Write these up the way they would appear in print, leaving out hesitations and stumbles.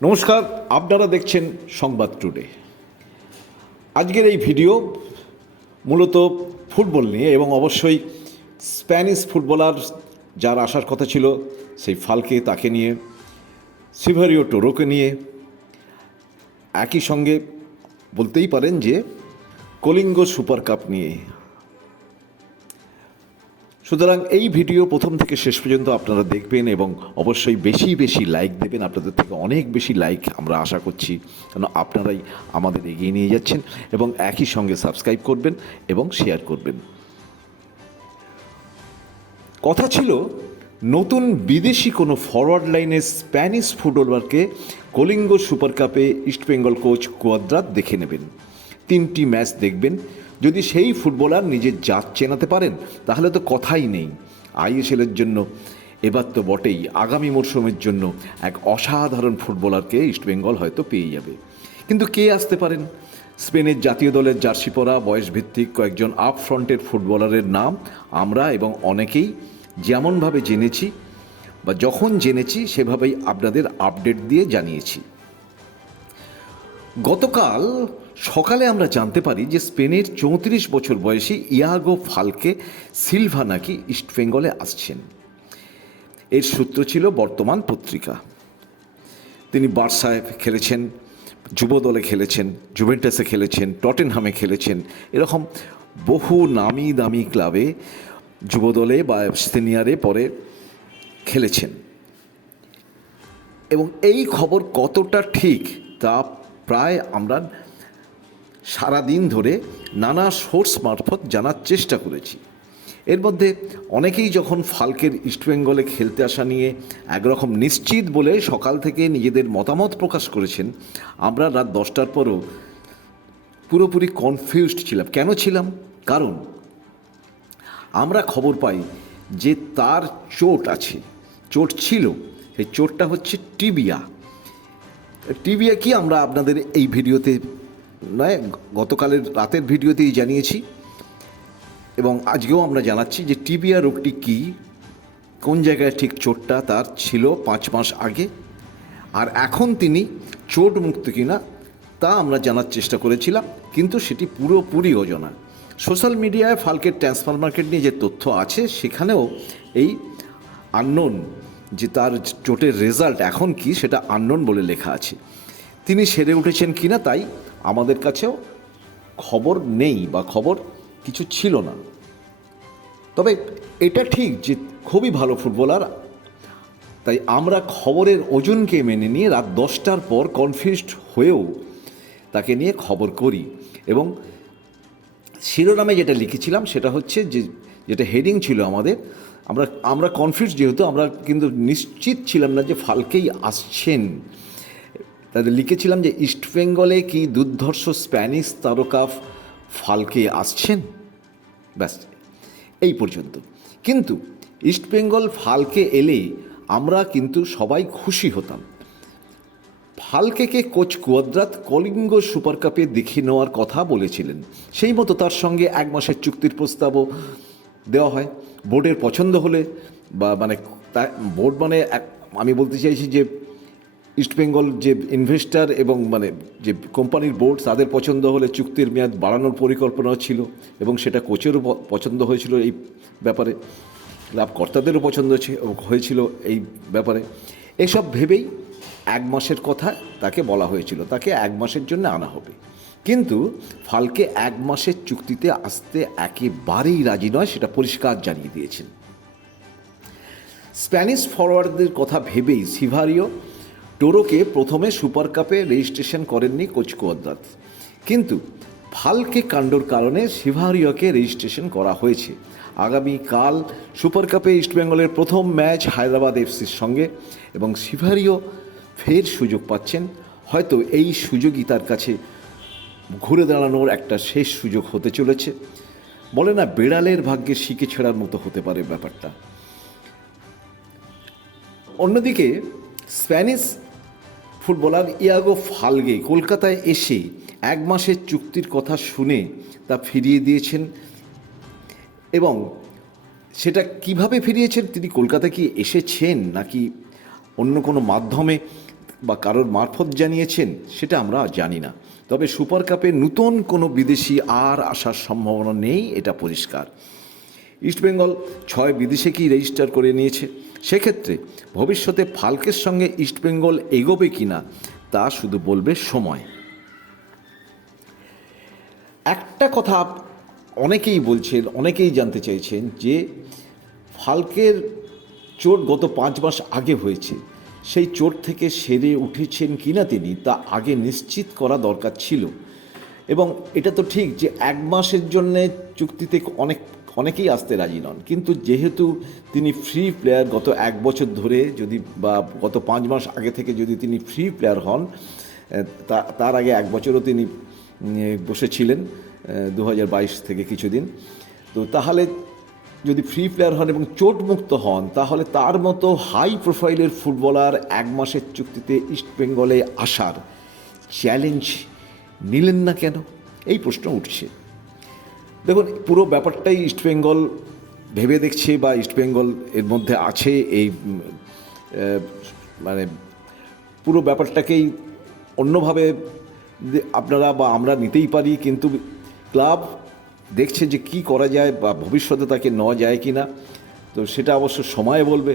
নমস্কার, আপনারা দেখছেন সংবাদ টুডে। আজকের এই ভিডিও মূলত ফুটবল নিয়ে এবং অবশ্যই স্প্যানিশ ফুটবলার যার আসার কথা ছিল সেই ফালকে তাকে নিয়ে, সিভারিও টোরোকে নিয়ে, একই সঙ্গে বলতেই পারেন যে কলিঙ্গ সুপার কাপ নিয়ে। সুতরাং এই ভিডিও প্রথম থেকে শেষ পর্যন্ত আপনারা দেখবেন এবং অবশ্যই বেশি বেশি লাইক দেবেন। আপনাদের থেকে অনেক বেশি লাইক আমরা আশা করছি, কেন আপনারাই আমাদের এগিয়ে নিয়ে যাচ্ছেন। এবং একই সঙ্গে সাবস্ক্রাইব করবেন এবং শেয়ার করবেন। কথা ছিল নতুন বিদেশি কোনো ফরওয়ার্ড লাইনে স্প্যানিশ ফুটবলারকে কলিঙ্গ সুপার কাপে ইস্টবেঙ্গল কোচ কুয়াদ্রাত দেখে নেবেন। 3টি ম্যাচ দেখবেন। যদি সেই ফুটবলার নিজের জাত চেনাতে পারেন তাহলে তো কথাই নেই। আইএসএলের জন্য এবার তো বটেই, আগামী মরশুমের জন্য এক অসাধারণ ফুটবলারকে ইস্টবেঙ্গল হয়তো পেয়ে যাবে। কিন্তু কে আসতে পারেন? স্পেনের জাতীয় দলের জার্সি পরা বয়সভিত্তিক কয়েকজন আপ ফ্রন্টের ফুটবলারের নাম আমরা এবং অনেকেই যেমনভাবে জেনেছি বা যখন জেনেছি সেভাবেই আপনাদের আপডেট দিয়ে জানিয়েছি। গতকাল সকালে আমরা জানতে পারি যে স্পেনের 34 বছর বয়সী ইয়াগো ফালকে সিলভা নাকি ইস্টবেঙ্গলে আসছেন। এর সূত্র ছিল বর্তমান পত্রিকা। তিনি বার্সায় খেলেছেন, যুব দলে খেলেছেন, জুভেন্টাসে খেলেছেন, টটেনহামে খেলেছেন, এরকম বহু নামি দামি ক্লাবে যুব দলে বা সিনিয়রে পরে খেলেছেন। এবং এই খবর কতটা ঠিক তা প্রায় আমরা সারাদিন ধরে নানা সোর্স মারফত জানার চেষ্টা করেছি। এর মধ্যে অনেকেই যখন ফালকের ইস্টবেঙ্গলে খেলতে আসা নিয়ে একরকম নিশ্চিত বলে সকাল থেকে নিজেদের মতামত প্রকাশ করেছেন, আমরা রাত 10টার পরও পুরোপুরি কনফিউজড ছিলাম। কেন ছিলাম? কারণ আমরা খবর পাই যে তার চোট আছে, চোট ছিল। এই চোটটা হচ্ছে টিবিয়া। টিবিয়া কি আমরা আপনাদের এই ভিডিওতে নয়, গতকালের রাতের ভিডিওতেই জানিয়েছি এবং আজকেও আমরা জানাচ্ছি যে টিবিয়া রোগটি কী, কোন জায়গায় ঠিক চোটটা তার ছিল 5 মাস আগে, আর এখন তিনি চোট মুক্ত কিনা তা আমরা জানার চেষ্টা করেছিলাম, কিন্তু সেটি পুরোপুরি অজানা। সোশ্যাল মিডিয়ায় ফালকের ট্রান্সফার মার্কেট নিয়ে যে তথ্য আছে সেখানেও এই আননোন, যে তার চোটের রেজাল্ট এখন কি সেটা আননোন বলে লেখা আছে। তিনি সেরে উঠেছেন কিনা তাই আমাদের কাছেও খবর নেই বা খবর কিছু ছিল না। তবে এটা ঠিক যে খুবই ভালো ফুটবলার, তাই আমরা খবরের ওজনকে মেনে নিয়ে রাত 10টার পর কনফিউজড হয়েও তাকে নিয়ে খবর করি। এবং শিরোনামে যেটা লিখেছিলাম সেটা হচ্ছে যে যেটা হেডিং ছিল আমাদের, আমরা কনফিউজ যেহেতু আমরা কিন্তু নিশ্চিত ছিলাম না যে ফালকেই আসছেন। তাদের লিখেছিলাম যে ইস্টবেঙ্গলে কি দুর্ধর্ষ স্প্যানিশ তারকা ফালকে আসছেন, ব্যাস এই পর্যন্ত। কিন্তু ইস্টবেঙ্গল ফালকে এলে আমরা কিন্তু সবাই খুশি হতাম। ফালকেকে কোচ কুয়াদ্রাত কলিঙ্গ সুপার কাপে দেখে নেওয়ার কথা বলেছিলেন। সেই মতো তার সঙ্গে 1 মাসের চুক্তির প্রস্তাবও দেওয়া হয়। বোর্ডের পছন্দ হলে বা বোর্ড আমি বলতে চাইছি যে ইস্টবেঙ্গল যে ইনভেস্টার এবং যে কোম্পানির বোর্ড, তাদের পছন্দ হলে চুক্তির মেয়াদ বাড়ানোর পরিকল্পনাও ছিল এবং সেটা কোচেরও পছন্দ হয়েছিল। এই ব্যাপারে ক্লাব কর্তাদেরও পছন্দ হয়েছিল এই ব্যাপারে। এসব ভেবেই 1 মাসের কথা তাকে বলা হয়েছিল, তাকে 1 মাসের জন্য আনা হবে। কিন্তু ফালকে 1 মাসের চুক্তিতে আসতে একেবারেই রাজি নয়, সেটা পরিষ্কার জানিয়ে দিয়েছেন। স্প্যানিশ ফরওয়ার্ডদের কথা ভেবেই সিভারিও টোরোকে প্রথমে সুপার কাপে রেজিস্ট্রেশন করেননি কোচ কুয়াদ্রাত, কিন্তু ফালকে কাণ্ডর কারণে সিভারিওকে রেজিস্ট্রেশন করা হয়েছে। আগামীকাল সুপার কাপে ইস্টবেঙ্গলের প্রথম ম্যাচ হায়দ্রাবাদ এফসির সঙ্গে এবং সিভারিও ফের সুযোগ পাচ্ছেন। হয়তো এই সুযোগই তার কাছে ঘুরে দাঁড়ানোর একটা শেষ সুযোগ হতে চলেছে। বলে না, বেড়ালের ভাগ্যে শিকে ছেঁড়ার মতো হতে পারে ব্যাপারটা। অন্যদিকে স্প্যানিশ ফুটবলার ইয়াগো ফালকে কলকাতায় এসে 1 মাসের চুক্তির কথা শুনে তা ফিরিয়ে দিয়েছেন। এবং সেটা কিভাবে ফিরিয়েছেন, তিনি কলকাতা কি এসেছেন নাকি অন্য কোনো মাধ্যমে বা কারোর মারফত জানিয়েছেন সেটা আমরা জানি না। তবে সুপার কাপে নতুন কোনো বিদেশি আর আসার সম্ভাবনা নেই, এটা পরিষ্কার। ইস্টবেঙ্গল 6 বিদেশিকেই রেজিস্টার করে নিয়েছে। সেক্ষেত্রে ভবিষ্যতে ফাল্কের সঙ্গে ইস্টবেঙ্গল এগোবে কিনা তা শুধু বলবে সময়। একটা কথা অনেকেই বলছেন, অনেকেই জানতে চাইছেন যে ফাল্কের চোট গত 5 মাস আগে হয়েছে, সেই চোট থেকে সেরে উঠেছেন কিনা তিনি তা আগে নিশ্চিত করা দরকার ছিল। এবং এটা তো ঠিক যে 1 মাসের জন্যে চুক্তিতে অনেকেই আসতে রাজি নন, কিন্তু যেহেতু তিনি ফ্রি প্লেয়ার, গত 1 বছর ধরে যদি বা গত 5 মাস আগে থেকে যদি তিনি ফ্রি প্লেয়ার হন, তার আগে 1 বছরও তিনি বসেছিলেন 2022 থেকে কিছুদিন, তো তাহলে যদি ফ্রি প্লেয়ার হন এবং চোটমুক্ত হন, তাহলে তার মতো হাই প্রোফাইলের ফুটবলার 1 মাসের চুক্তিতে ইস্টবেঙ্গলে আসার চ্যালেঞ্জ নিলেন না কেন, এই প্রশ্ন উঠছে। দেখুন, পুরো ব্যাপারটাই ইস্টবেঙ্গল ভেবে দেখছে বা ইস্টবেঙ্গল এর মধ্যে আছে, এই মানে পুরো ব্যাপারটাকেই অন্যভাবে আপনারা বা আমরা নিতেই পারি, কিন্তু ক্লাব দেখছে যে কি করা যায় বা ভবিষ্যতে তাকে নেওয়া যায় কি না, তো সেটা অবশ্য সময় বলবে।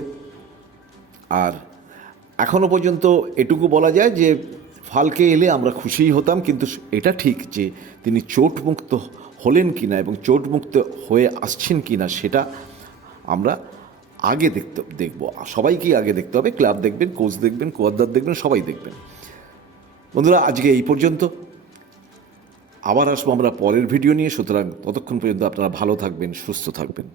আর এখনও পর্যন্ত এটুকু বলা যায় যে ফাল্কে এলে আমরা খুশিই হতাম, কিন্তু এটা ঠিক যে তিনি চোটমুক্ত হলেন কিনা এবং চোটমুক্ত হয়ে আসছেন কিনা সেটা আমরা আগে দেখব। সবাইকেই আগে দেখতে হবে, ক্লাব দেখবেন, কোচ দেখবেন, কোয়াদ্দার দেখবেন, সবাই দেখবেন। বন্ধুরা, আজকে এই পর্যন্ত। আবার আসবো আমরা পরের ভিডিও নিয়ে, সুতরাং ততক্ষণ পর্যন্ত আপনারা ভালো থাকবেন, সুস্থ থাকবেন।